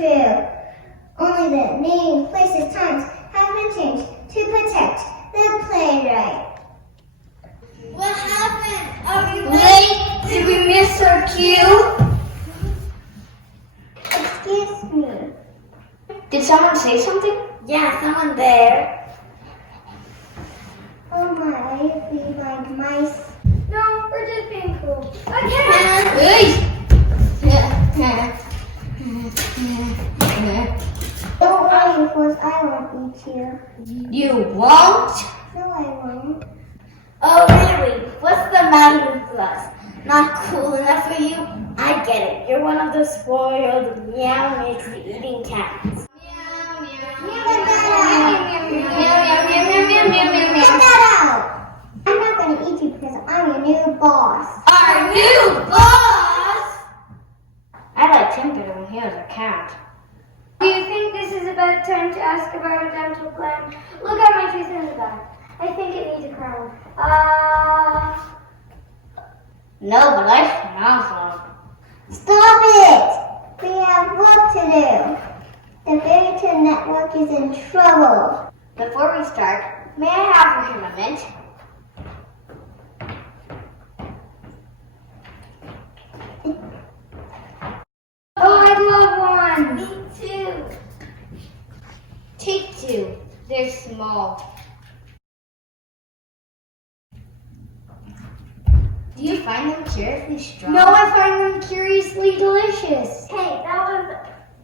true. Only the name, places, times have been changed to protect the playwright. What happened? Are we late? Did we miss our cue? Excuse me. Did someone say something? Yeah, someone there. Oh my, are you being like mice? No, we're just being cool. Okay. Don't worry, of course I won't eat you. You won't? No, I won't. Oh, really? What's the matter with us? Not cool enough for you? I get it. You're one of those spoiled, meow makes the eating cats. Meow, Get that out! I'm not going to eat you because I'm your new boss. Our new boss? I liked him better when he was a cat. Do you think this is a bad time to ask about a dental plan? Look at my tooth in the back. I think it needs a crown. No, but I smell some. Stop it! We have work to do. The Fairytale Network is in trouble. Before we start, may I have for him a mint? Oh, I'd love one! Me too. Take two. They're small. Do you find them curiously strong? No, I find them curiously delicious. Hey,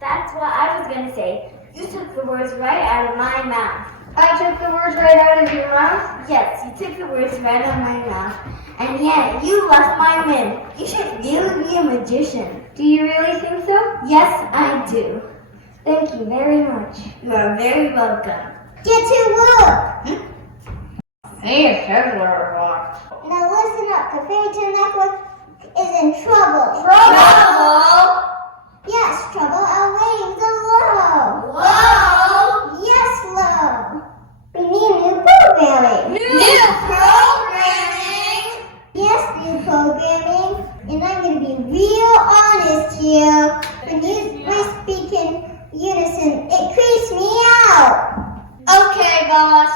that's what I was gonna say. You took the words right out of my mouth. I took the words right out of your mouth? Yes, you took the words right out of my mouth. And yet, you left my mint. You should really be a magician. Do you really think so? Yes, I do. Thank you very much. You are very welcome. Get to work! Hey, Fiddler. Now listen up, the Fairytale Network is in trouble. Trouble? Yes, trouble. Our ratings are low. Whoa! Yes, low. We need new programming. New programming? Yes, new programming. And I'm going to be real honest here. When we speak in unison, it creeps me out. Okay, boss.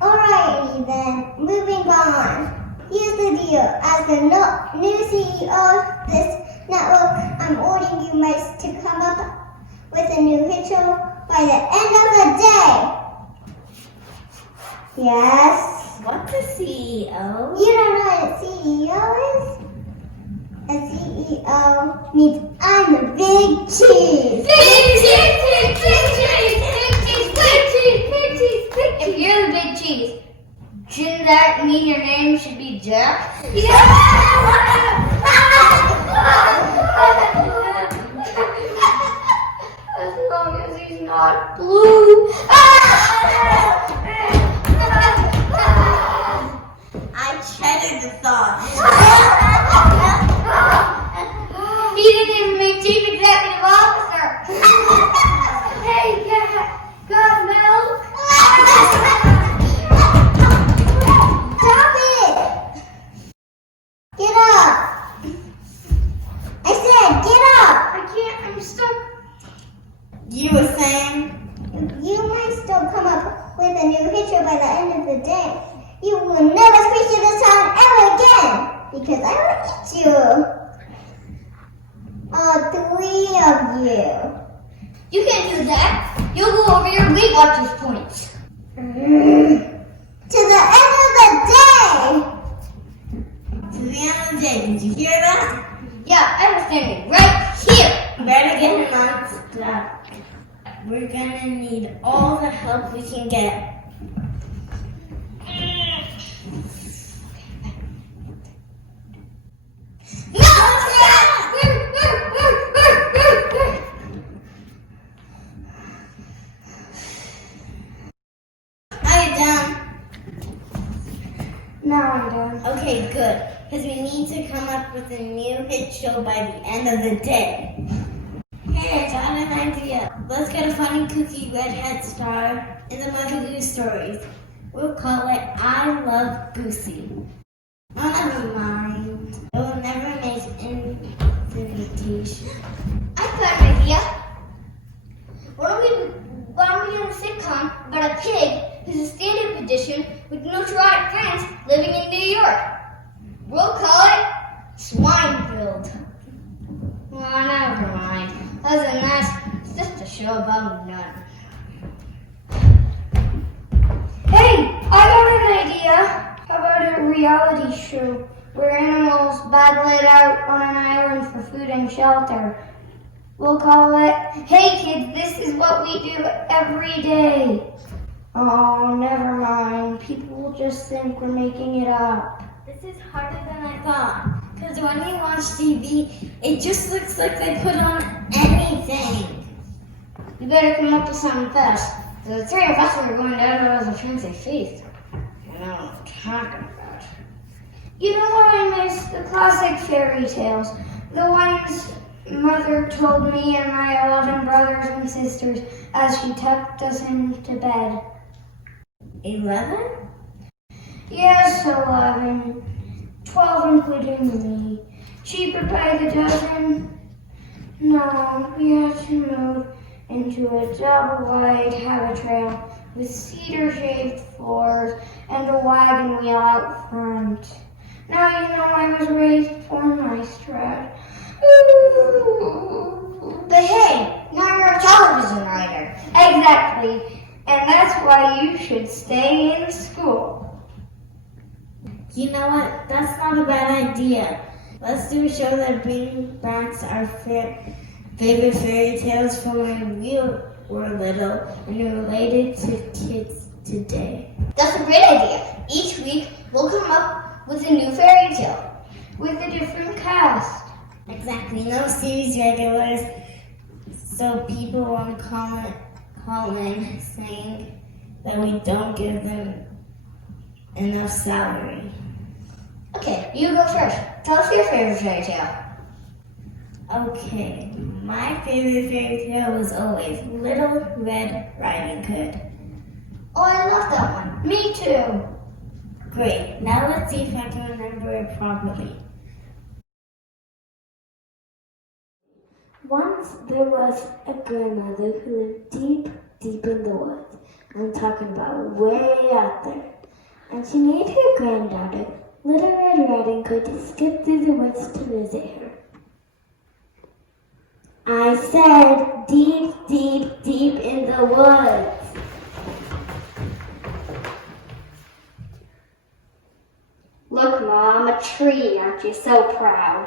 Alrighty then, moving on. Here's the deal. As the new CEO of this network, I'm ordering you mice to come up with a new hit show by the end of the day. Yes? What's a CEO? You don't know what a CEO is? A CEO means I'm the big cheese. Big cheese, big cheese, big cheese, big cheese, big cheese, big cheese. If you're the big cheese, shouldn't that mean your name should be Jack? As long as he's not blue. I shudder the thought. He didn't even make Chief Executive Officer. Hey, got milk? Stop it! Get up! I said get up! I can't, I'm stuck. You were saying? You might still come up with a new hit show by the end of the day. You will never screech to the sound ever again because I will eat you. All three of you. You can't do that. You'll go over your Weight Watchers points. To the end of the day! To the end of the day, did you hear that? Yeah, I was standing right here. You better get unstuck. We're gonna need all the help we can get. Are you done? Now I'm done. Okay, good. Because we need to come up with a new hit show by the end of the day. Hey, I got an idea. Let's get a funny cookie redhead star in the Mother Goose stories. We'll call it I Love Goosey. Oh, never mind. It will never make an invitation. I got an idea. expedition with neurotic friends living in New York. We'll call it Swineville. Oh, never mind. Other than that, it's just a show about none. Hey, I got an idea. How about a reality show where animals battle it out on an island for food and shelter? We'll call it, Hey Kids, This Is What We Do Every Day. Oh, never mind. People will just think we're making it up. This is harder than I thought. Because when you watch TV, it just looks like they put on anything. You better come up with something fast. The three of us are going down to a fancy feast. You know what I'm talking about. You know what I miss? The classic fairy tales. The ones Mother told me and my 11 brothers and sisters as she tucked us into bed. 11? Yes, 11. 12 including me. Cheaper by the dozen? No, we had to move into a double-wide habit trail with cedar-shaped floors and a wagon wheel out front. Now you know I was raised for nice trad. But hey, now you're a television writer. Exactly. And that's why you should stay in school. You know what? That's not a bad idea. Let's do a show that brings back our favorite fairy tales from when we were little and related to kids today. That's a great idea. Each week, we'll come up with a new fairy tale with a different cast. Exactly. No series regulars, so people won't call in saying that we don't give them enough salary. Okay, you go first. Tell us your favorite fairy tale. Okay, my favorite fairy tale was always Little Red Riding Hood. Oh, I love that one. Me too. Great. Now let's see if I can remember it properly. Once there was a grandmother who lived deep, deep in the woods. I'm talking about way out there. And she made her granddaughter, Little Red Riding Hood, to skip through the woods to visit her. I said deep, deep, deep in the woods. Look, Mom, a tree. Aren't you so proud?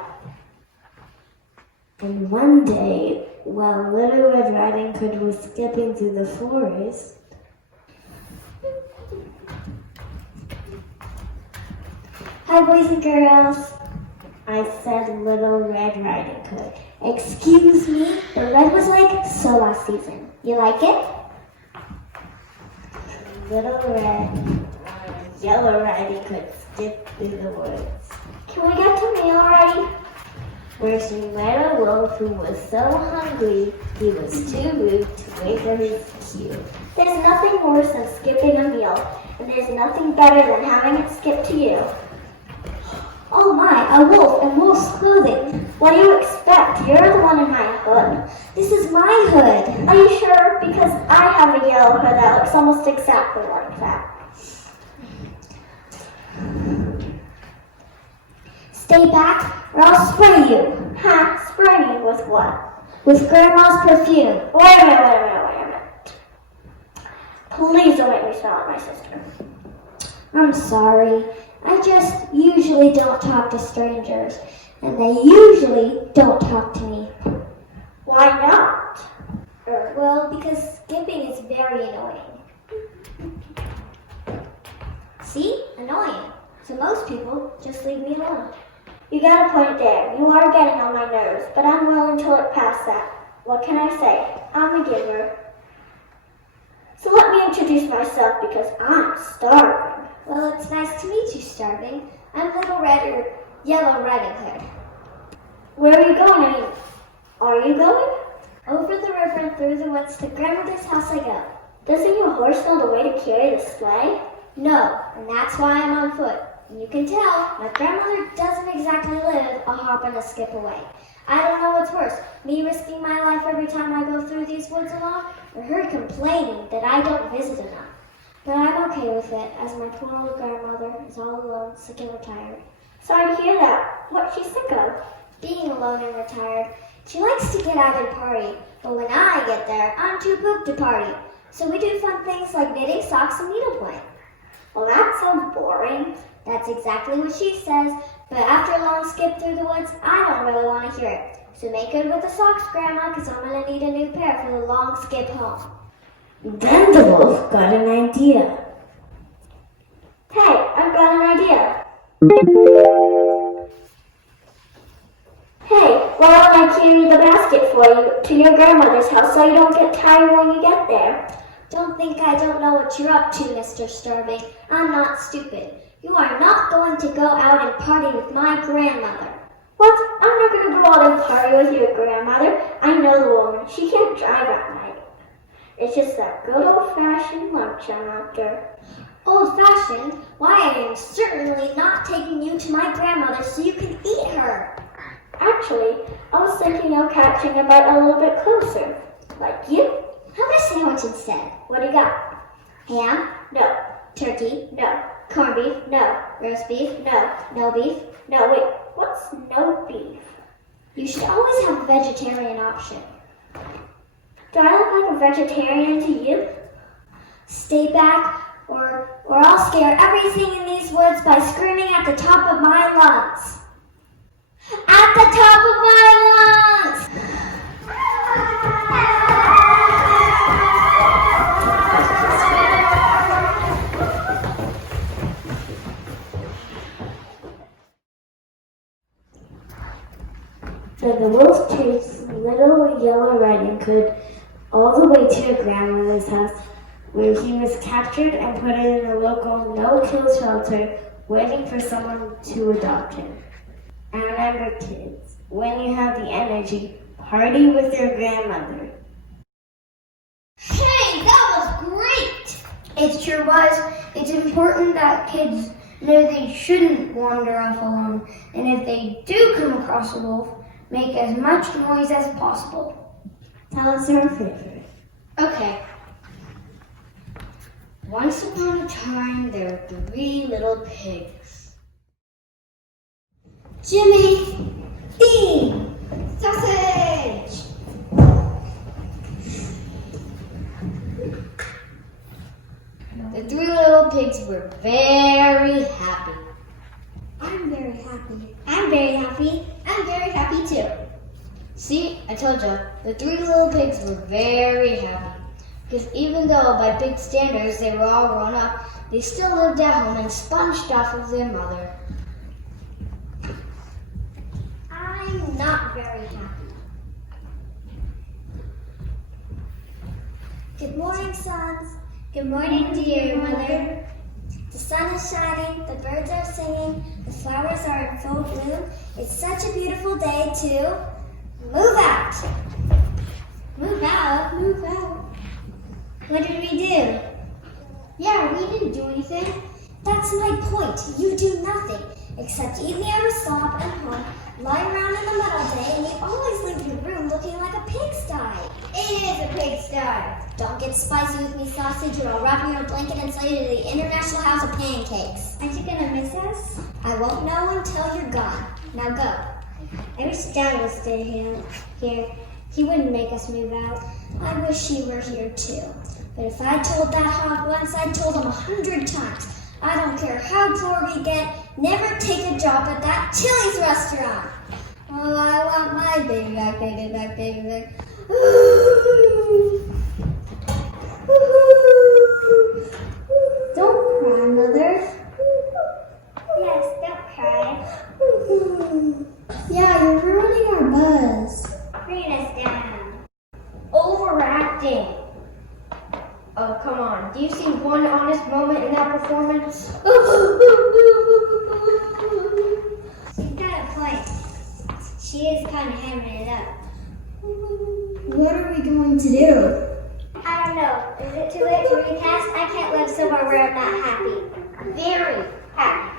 And one day, while Little Red Riding Hood was skipping through the forest, Hi, boys and girls. I said Little Red Riding Hood. Excuse me, the red was like so last season. You like it? Little Red, Yellow Riding Hood skipped through the woods. Can we get to me already? Where she met a wolf who was so hungry he was too rude to wait for his cue. There's nothing worse than skipping a meal, and there's nothing better than having it skip to you. Oh my, a wolf in wolf's clothing. What do you expect? You're the one in my hood. This is my hood. Are you sure? Because I have a yellow hood that looks almost exactly like that. Stay back or I'll spray you. Huh? Spray me with what? With Grandma's perfume. Wait a minute. Please don't make me smell at my sister. I'm sorry. I just usually don't talk to strangers, and they usually don't talk to me. Why not? Well, because skipping is very annoying. See? Annoying. So most people just leave me alone. You got a point there. You are getting on my nerves, but I'm willing to look past that. What can I say? I'm a giver. So let me introduce myself because I'm starving. Well, it's nice to meet you, Starving. I'm Little Red or Yellow Riding Hood. Where are you going? Are you going? Over the river and through the woods to Grandmother's house I go. Doesn't your horse know the way to carry the sleigh? No, and that's why I'm on foot. And you can tell, my grandmother doesn't exactly live a hop and a skip away. I don't know what's worse, me risking my life every time I go through these woods alone, or her complaining that I don't visit enough. But I'm okay with it, as my poor old grandmother is all alone, sick and retired. Sorry to hear that. What's she sick of? Being alone and retired. She likes to get out and party, but when I get there, I'm too pooped to party. So we do fun things like knitting socks and needlepoint. Well, that sounds boring. That's exactly what she says, but after a long skip through the woods, I don't really want to hear it. So make good with the socks, Grandma, because I'm going to need a new pair for the long skip home. Then the wolf got an idea. Hey, I've got an idea. Hey, why don't I carry the basket for you to your grandmother's house so you don't get tired when you get there? Don't think I don't know what you're up to, Mr. Starving. I'm not stupid. You are not going to go out and party with my grandmother. What? I'm not going to go out and party with your grandmother. I know the woman. She can't drive at night. It's just that good old-fashioned lunch I'm after. Old-fashioned? Why, I am certainly not taking you to my grandmother so you can eat her. Actually, I was thinking of catching a bite a little bit closer. Like you? How about a sandwich instead? What do you got? Ham? No. Turkey? No. Corned beef? No. Roast beef? No. No beef? No. Wait, what's no beef? You should always have a vegetarian option. Do I look like a vegetarian to you? Stay back, or I'll scare everything in these woods by screaming at the top of my lungs. At the top of my lungs! So the wolf chased little Yellow Riding Hood all the way to her grandmother's house, where he was captured and put in a local no-kill shelter, waiting for someone to adopt him. And remember, kids, when you have the energy, party with your grandmother. Hey, that was great! It sure was. It's important that kids know they shouldn't wander off alone, and if they do come across a wolf, make as much noise as possible. Tell us your favorite. Okay. Once upon a time, there were 3 little pigs. Jimmy! Bean! Sausage! The 3 little pigs were very happy. I'm very happy. I'm very happy. I'm very happy too. See, I told you, the 3 little pigs were very happy. Because even though by pig standards they were all grown up, they still lived at home and sponged off of their mother. I'm not very happy. Good morning, sons. Good morning, dear mother. The sun is shining, the birds are singing, the flowers are in full bloom. It's such a beautiful day to move out. Move out? Move out. What did we do? Yeah, we didn't do anything. That's my point. You do nothing except eat me out of slop and home, lie around in the mud all day, and you always leave your room looking like a pigsty. It is a pigsty. Don't get spicy with me, sausage, or I'll wrap you in a blanket and sell you to the International House of Pancakes. Aren't you gonna miss us? I won't know until you're gone. Now go. I wish Dad would stay here. He wouldn't make us move out. I wish he were here too. But if I told that hog once, I told him 100 times. I don't care how poor we get, never take a job at that Chili's restaurant. Oh, I want my baby back, baby back, baby back. Don't cry, Mother. Yes, don't cry. Yeah, you're ruining our buzz. Bring us down. Overacting. Oh, come on. Do you see one honest moment in that performance? She's got a point. She is kind of hammering it up. What are we going to do? I don't know. Is it too late to recast? I can't live somewhere where I'm not happy. Very happy.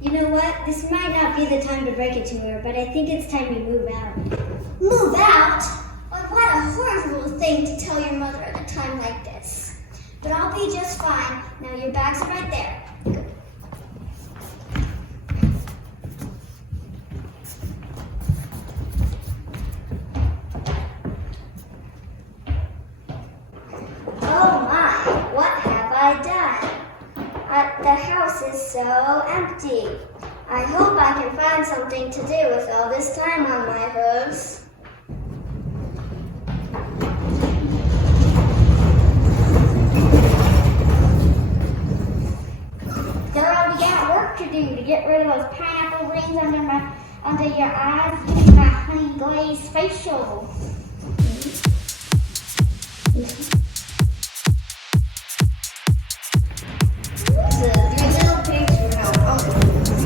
You know what? This might not be the time to break it to her, but I think it's time we move out. Move out? Like, what a horrible thing to tell your mother at a time like this. But I'll be just fine. Now your bags are right there. Oh my, what have I done? The house is so empty. I hope I can find something to do with all this time on my hooves. Girl, we got work to do to get rid of those pineapple rings under your eyes and my honey glazed facial.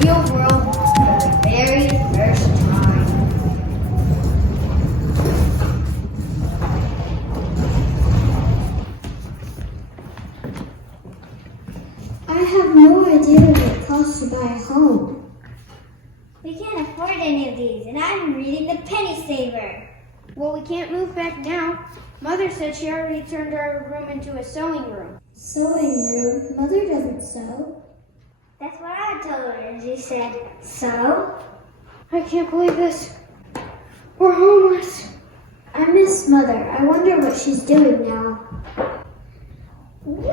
Real world for the very first time. I have no idea what it costs to buy a home. We can't afford any of these, and I'm reading the Penny Saver. Well, we can't move back now. Mother said she already turned our room into a sewing room. Sewing room? Mother doesn't sew. That's what I told her, and she said, so? I can't believe this. We're homeless. I miss Mother. I wonder what she's doing now. Wait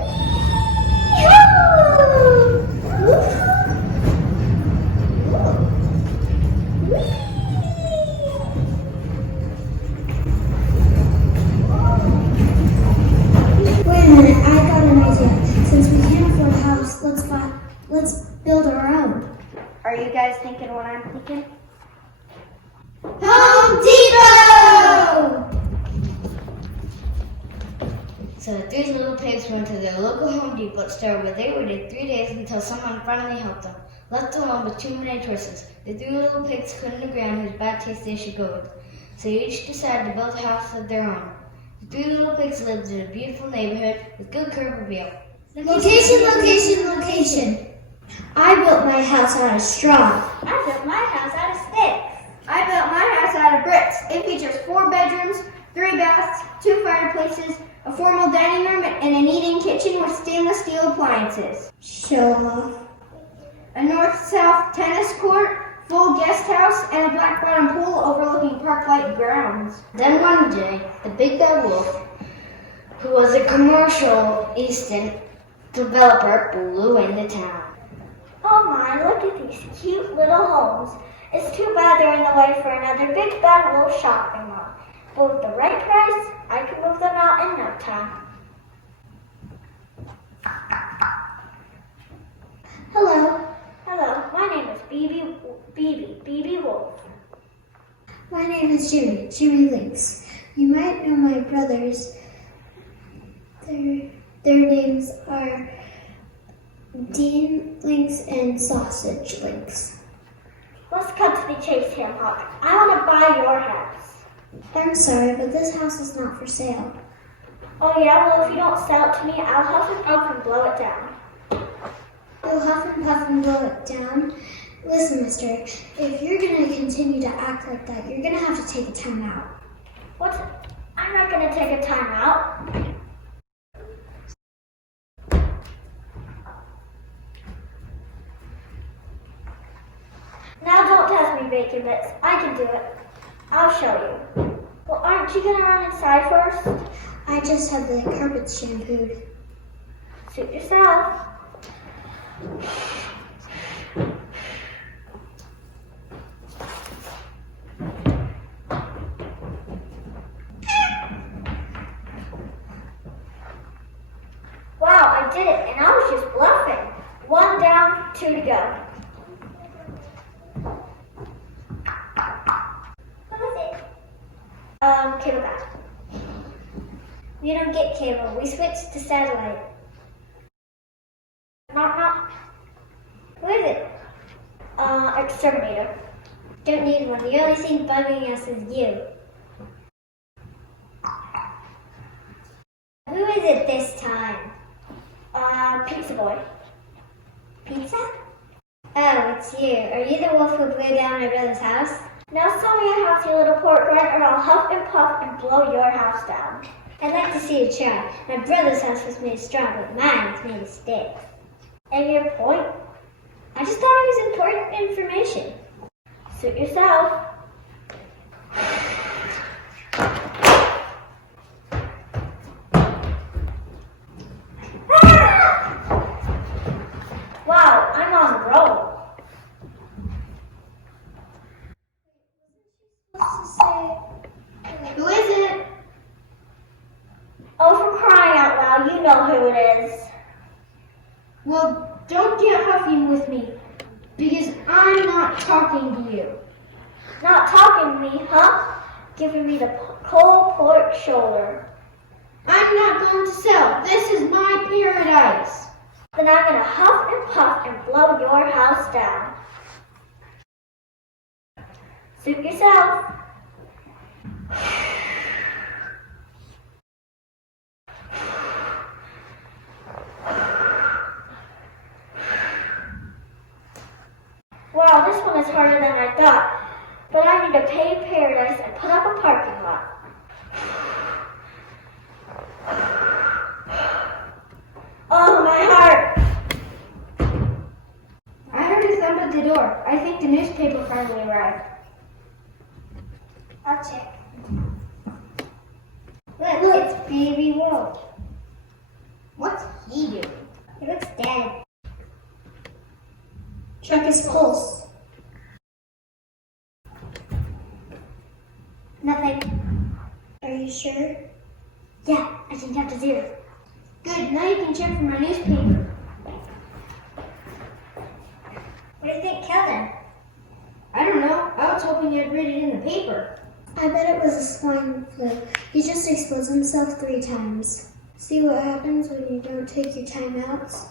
a minute, I got an idea. Since we can't afford a house, let's build our own. Are you guys thinking what I'm thinking? Home Depot! So the three little pigs went to their local Home Depot store where they waited 3 days until someone finally helped them. Left alone with too many choices, the three little pigs couldn't agree on whose bad taste they should go with. So they each decided to build a house of their own. The three little pigs lived in a beautiful neighborhood with good curb appeal. Location. I built my house out of straw. I built my house out of sticks. I built my house out of bricks. It features 4 bedrooms, 3 baths, 2 fireplaces, a formal dining room, and an eating kitchen with stainless steel appliances. Show off. A north-south tennis court, full guest house, and a black bottom pool overlooking park-like grounds. Then one day, the big bad wolf, who was a commercial Easton developer, blew into town. Oh my, look at these cute little homes. It's too bad they're in the way for another big bad wolf shopping mall. But with the right price, I could move them out in no time. Hello. Hello, my name is BB Wolf. My name is Jimmy Lynx. You might know my brothers. Their names are Dean Lynx and Sausage Lynx. Let's cut to the chase, Ham Hock. I want to buy your house. I'm sorry, but this house is not for sale. Oh yeah, well if you don't sell it to me, I'll huff and puff and blow it down. You'll huff and puff and blow it down. Listen, mister, if you're going to continue to act like that, you're going to have to take a time out. What? I'm not going to take a time out. Now don't test me, Bacon Bits. I can do it. I'll show you. Well, aren't you going to run inside first? I just had the carpets shampooed. Suit yourself. Wow, I did it, and I was just bluffing. 1 down, 2 to go. What was it? Cable guy. We don't get cable. We switched to satellite. Knock, knock. Who is it? Exterminator. Don't need one. The only thing bugging us is you. Who is it this time? Pizza boy. Pizza? Oh, it's you. Are you the wolf who blew down my brother's house? Now sell me a house, you little pork grunt, or I'll huff and puff and blow your house down. I'd like to see a try. My brother's house was made of straw, but mine was made of sticks. And your point? I just thought it was important information. Suit yourself. Wow, I'm on a roll. Who is it? Oh, for crying out loud, you know who it is. Well, don't get huffy with me, because I'm not talking to you. Not talking to me, huh? Giving me the cold pork shoulder. I'm not going to sell. This is my paradise. Then I'm gonna huff and puff and blow your house down. Suit yourself. Wow, this one is harder than I thought. But I need to pave paradise and put up a parking lot. Oh, my heart! I heard a thump at the door. I think the newspaper finally arrived. I'll check. Look, it's Baby Walt. What's he doing? He looks dead. Check his pulse. Nothing. Are you sure? Yeah, I think after 0. Good, now you can check for my newspaper. What do you think killed him? I don't know. I was hoping you'd read it in the paper. I bet it was a swine flu. He just exposed himself 3 times. See what happens when you don't take your timeouts?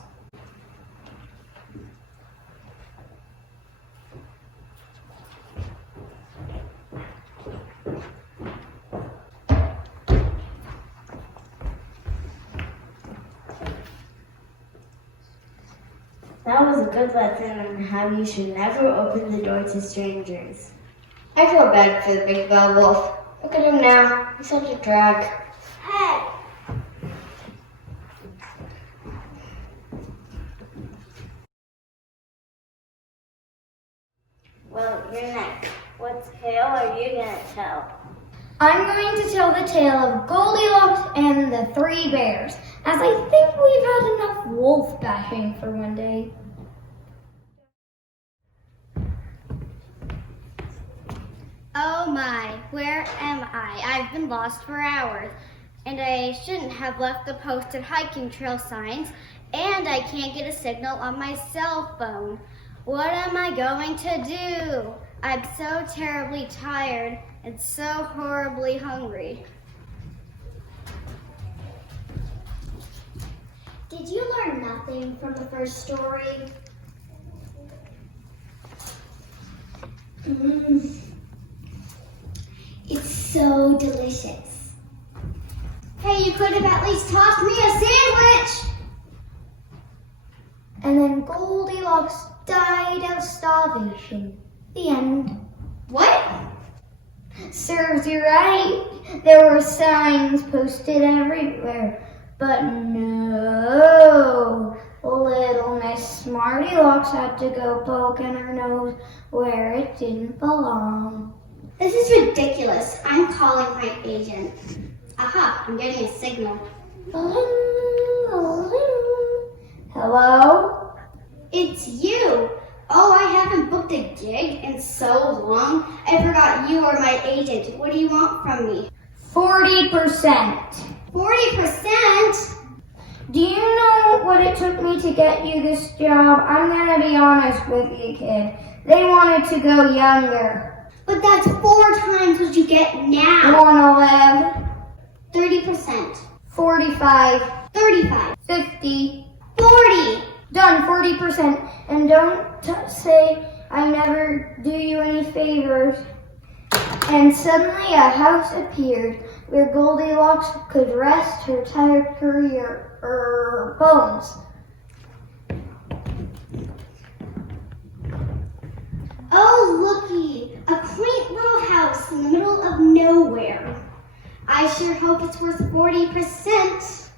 That was a good lesson on how you should never open the door to strangers. I feel bad for the big bad wolf. Look at him now. He's such a drag. Hey! Well, you're next. What tale are you gonna tell? I'm going to tell the tale of Goldilocks and the 3 bears, as I think we've had enough wolf bashing for one day. Oh my, where am I? I've been lost for hours, and I shouldn't have left the posted hiking trail signs, and I can't get a signal on my cell phone. What am I going to do? I'm so terribly tired and so horribly hungry. Did you learn nothing from the first story? It's so delicious. Hey, you could have at least tossed me a sandwich! And then Goldilocks died of starvation. The end. What? Serves you right. There were signs posted everywhere. But no, little Miss Smarty Locks had to go poking her nose where it didn't belong. This is ridiculous. I'm calling my agent. Aha, I'm getting a signal. Hello? It's you. Oh, I haven't booked a gig in so long. I forgot you are my agent. What do you want from me? 40%. 40%? Do you know what it took me to get you this job? I'm gonna be honest with you, kid. They wanted to go younger. But that's 4 times what you get now. Wanna live? 30%. 45. 35. 50. 40. Done, 40%. And don't say I never do you any favors. And suddenly a house appeared where Goldilocks could rest her tired career bones. Oh, looky. A quaint little house in the middle of nowhere. I I sure hope it's worth 40%.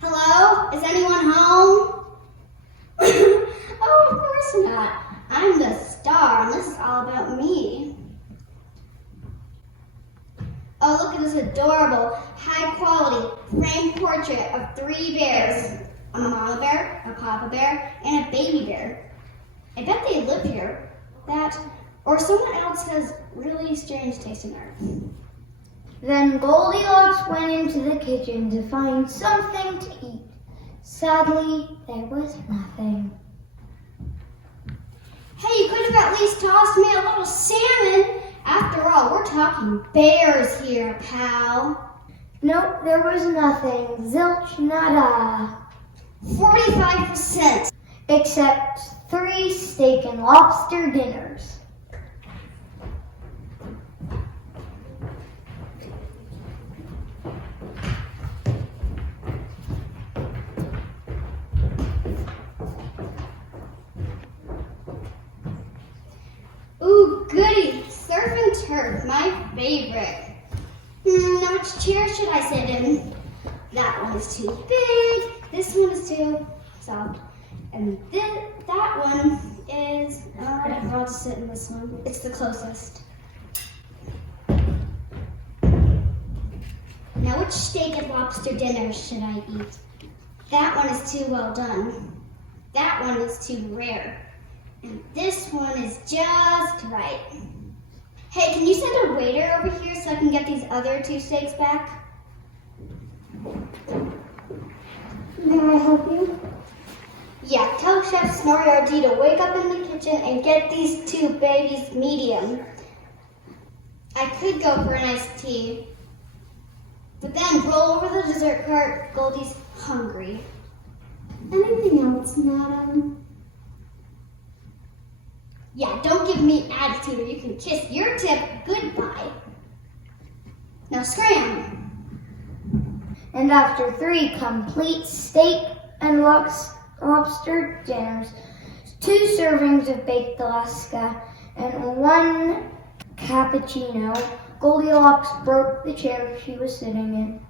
Hello? Is anyone home? Oh, of course not. I'm the star, and this is all about me. Oh, look at this adorable, high-quality framed portrait of 3 bears. A mama bear, a papa bear, and a baby bear. I bet they live here. That, or someone else has really strange taste in art. Then Goldilocks went into the kitchen to find something to eat. Sadly, there was nothing. Hey, you could have at least tossed me a little salmon. After all, we're talking bears here, pal. Nope, there was nothing. Zilch nada. 45%. Except 3 steak and lobster dinners. Ooh, goody. Surf and turf, my favorite. Now which chair should I sit in? That one is too big. This one is too soft. And that one is, whatever, I'll just sit in this one. It's the closest. Now which steak and lobster dinner should I eat? That one is too well done. That one is too rare. And this one is just right. Hey, can you send a waiter over here so I can get these other 2 steaks back? May I help you? Yeah, tell Chef Snorri to wake up in the kitchen and get these 2 babies medium. I could go for an iced tea, but then roll over the dessert cart. Goldie's hungry. Anything else, madam? Yeah, don't give me attitude or you can kiss your tip goodbye. Now scram. And after 3 complete steak and lobster dinners, 2 servings of baked Alaska, and 1 cappuccino, Goldilocks broke the chair she was sitting in.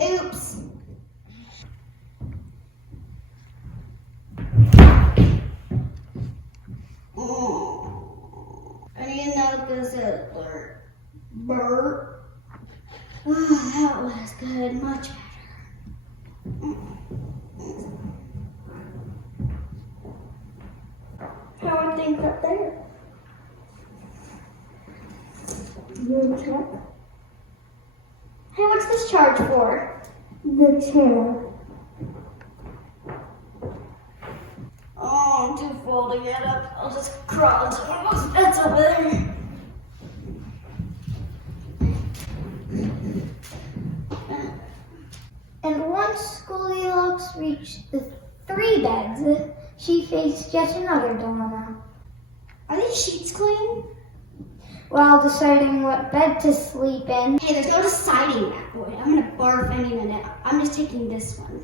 Oops. I need another dessert, Bert. Oh, that was good, much better. How are things up there? Your check? Hey, what's this charge for? The chair. Oh, I'm too full to get up. I'll just crawl to one of those beds over there. And once Goldilocks reached the 3 beds, she faced yet another dilemma. Are these sheets clean? While deciding what bed to sleep in, Hey, there's no deciding that, boy. I'm gonna barf any minute. I'm just taking this one.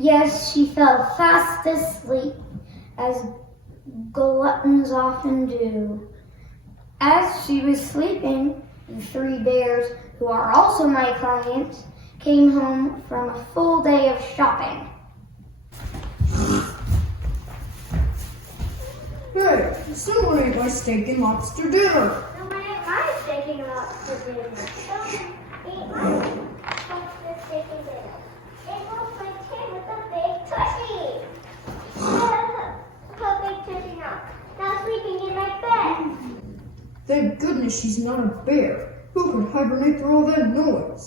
yes, she fell fast asleep, as gluttons often do. As she was sleeping, the 3 bears, who are also my clients, came home from a full day of shopping. Hey, someone ate my steak and lobster dinner. No one ate my steak and lobster dinner. Someone ate my lobster steak and dinner. It was my chair with a big tushy. Put big tushy now. Now sleeping in my bed. Thank goodness she's not a bear. Who could hibernate through all that noise?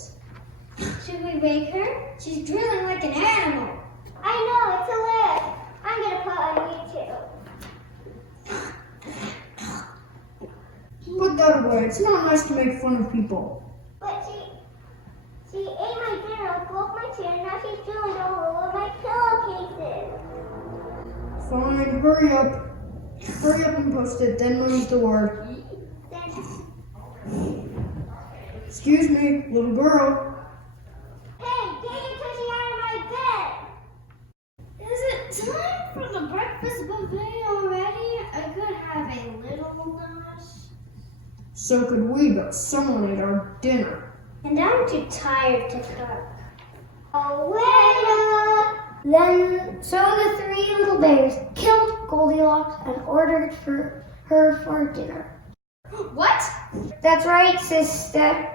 Should we wake her? She's drilling like an animal. I know, it's hilarious. I'm gonna put on YouTube. Put that away. It's not nice to make fun of people. But she ate my dinner, broke my chair, and now she's drilling all over my pillowcases. Fine, hurry up. Hurry up and post it, then move the word. Excuse me, little girl. Hey, get your tushy out of my Okay, already? I could have a little nut. So could we, but someone ate our dinner. And I'm too tired to cook. So the three little bears killed Goldilocks and ordered her for dinner. What? That's right, sister.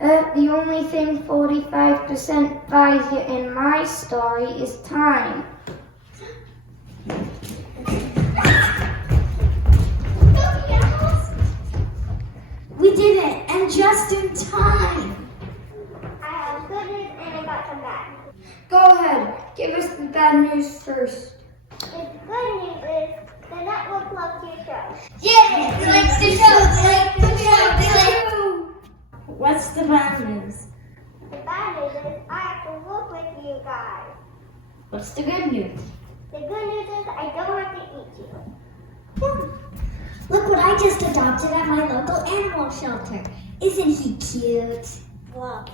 The only thing 45% buys you in my story is time. We did it, and just in time. I have good news and I got some bad. Go ahead, give us the bad news first. The good news is the network loves your show. Yeah, we like the show. What's the bad news? The bad news is I have to work with you guys. What's the good news? The good news is I don't have to eat you. Look what I just adopted at my local animal shelter. Isn't he cute? Wow.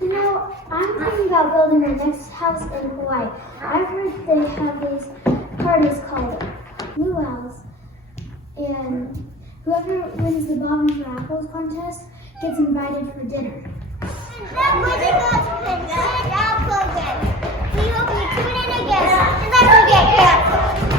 You know, I'm thinking about building our next house in Hawaii. I've heard they have these parties called luau's, and whoever wins the Bob and Apples contest gets invited for dinner. That was a good program. We hope you tune in again. And I will get canceled.